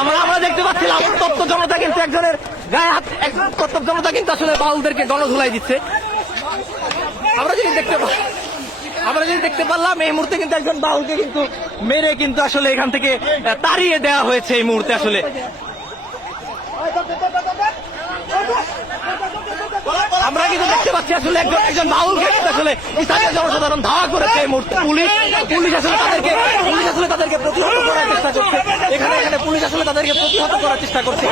আমরা আমরা দেখতে পাচ্ছিলাম উত্তপ্ত জনতা কিন্তু একজনের গায়ে হাত উত্তপ্ত জনতা কিন্তু আসলে বাউলদেরকে গণধুলাই দিচ্ছে। আমরা যদি দেখতে পারলাম এই মুহূর্তে কিন্তু একজন বাউলকে কিন্তু মেরে কিন্তু আসলে এখান থেকে তাড়িয়ে দেওয়া হয়েছে এই মুহূর্তে। আসলে আমরা কিন্তু দেখতে পাচ্ছি আসলে একজন বাউলকে আসলে স্থানীয় জনসাধারণ ধাওয়া করেছে এই মুহূর্তে। পুলিশ আসলে তাদেরকে প্রতিহত করার চেষ্টা করছে। এখানে পুলিশ আসলে তাদেরকে প্রতিহত করার চেষ্টা করছে।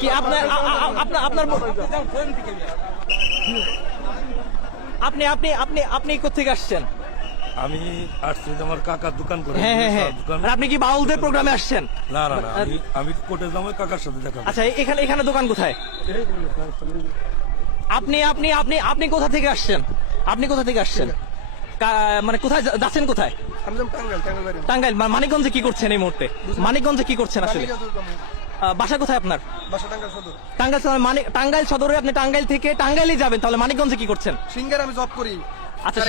কি আপনার আপনি কোথেকে আসছেন? আমি আসছি আমার কাকার দোকান করে। হ্যাঁ। আপনি কি বাউলদের প্রোগ্রামে আসছেন? না আমি কোর্টে যাবো কাকার সাথে দেখা। আচ্ছা, এখানে দোকান কোথায়? আপনি কোথা থেকে আসছেন? মানে কোথায় যাচ্ছেন? কোথায়? টাঙ্গাইল। মানিকগঞ্জে কি করছেন এই মুহূর্তে? মানিকগঞ্জে কি করছেন আসলে? বাসা কোথায় আপনার? টাঙ্গাইল সদরে। আপনি টাঙ্গাইল থেকে টাঙ্গাইলে যাবেন, তাহলে মানিকগঞ্জে কি করছেন? সিঙ্গার আমি জব করি। আচ্ছা,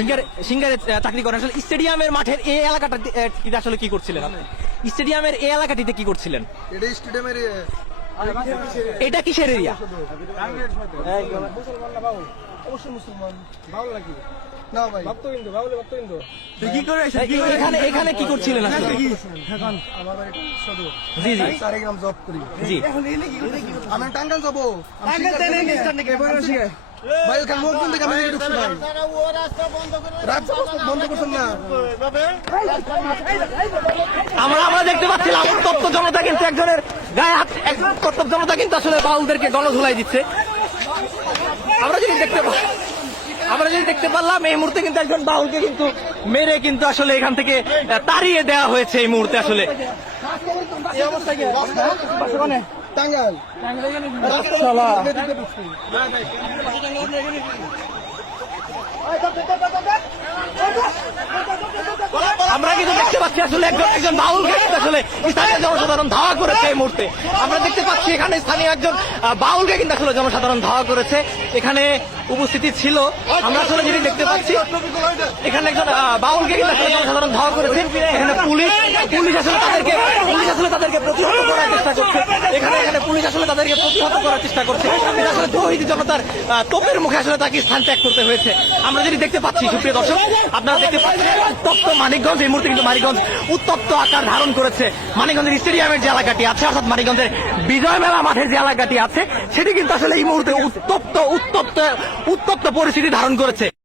সিঙ্গারে চাকরি করেন। আসলে স্টেডিয়ামের মাঠের এই এলাকাটা আসলে কি করছিলেন? স্টেডিয়ামের এই এলাকাটিতে কি করছিলেন? এটা স্টেডিয়ামের এটা কিসের এরিয়া? অবশ্যই মুসলমান ভালো লাগে না ভাই। এখানে কি করছিলেন আসলে? জি সারেগ্রাম জব করি। জি, আমি টাঙ্গাইল যাবো। ভাই ওখানে লোকজন থেকে আমি ঢুকছি ভাই। রাস্তা বন্ধ করছেন না। আমরা দেখতে পাচ্ছিলাম উত্তপ্ত জনতা কিন্তু একজনের গায়ে হাত উত্তপ্ত জনতা কিন্তু আসলে বাউলদেরকে গণধুলাই দিচ্ছে। আমরা যদি দেখতে পারলাম এই মুহূর্তে কিন্তু একজন বাউলকে কিন্তু মেরে কিন্তু আসলে এখান থেকে তাড়িয়ে দেওয়া হয়েছে এই মুহূর্তে। আসলে টাঙ্গাইল আমরা কিন্তু দেখতে পাচ্ছি আসলে একজন বাউলকে কিন্তু আসলে স্থানীয় জনসাধারণ ধাওয়া করেছে এই মুহূর্তে। আমরা দেখতে পাচ্ছি এখানে স্থানীয় একজন বাউলকে কিন্তু আসলে জনসাধারণ ধাওয়া করেছে। এখানে উপস্থিতি ছিল, আমরা আসলে যেটি দেখতে পাচ্ছি এখানে একজন বাউলকে কিন্তু আসলে জনসাধারণ ধাওয়া করেছে। এখানে পুলিশ আসলে তাদেরকে প্রতিহত করার চেষ্টা করছে। এখানে পুলিশ আসলে তাদেরকে প্রতিহত করার চেষ্টা করছে। এটা আসলে তৌহিদি জনতার তোপের মুখে আসলে তাকে স্থান ত্যাগ করতে হয়েছে। আমরা যেটি দেখতে পাচ্ছি, সুপ্রিয় দর্শক, আপনারা দেখতে পাচ্ছেন উত্তপ্ত মানিকগঞ্জ। এই মুহূর্তে কিন্তু মানিকগঞ্জ উত্তপ্ত আকার ধারণ করেছে। মানিকগঞ্জের স্টেডিয়ামের যে এলাকাটি আছে, অর্থাৎ মানিকগঞ্জের বিজয় মেলা মাঠের যে এলাকাটি আছে, সেটি কিন্তু আসলে এই মুহূর্তে উত্তপ্ত পরিস্থিতি ধারণ করেছে।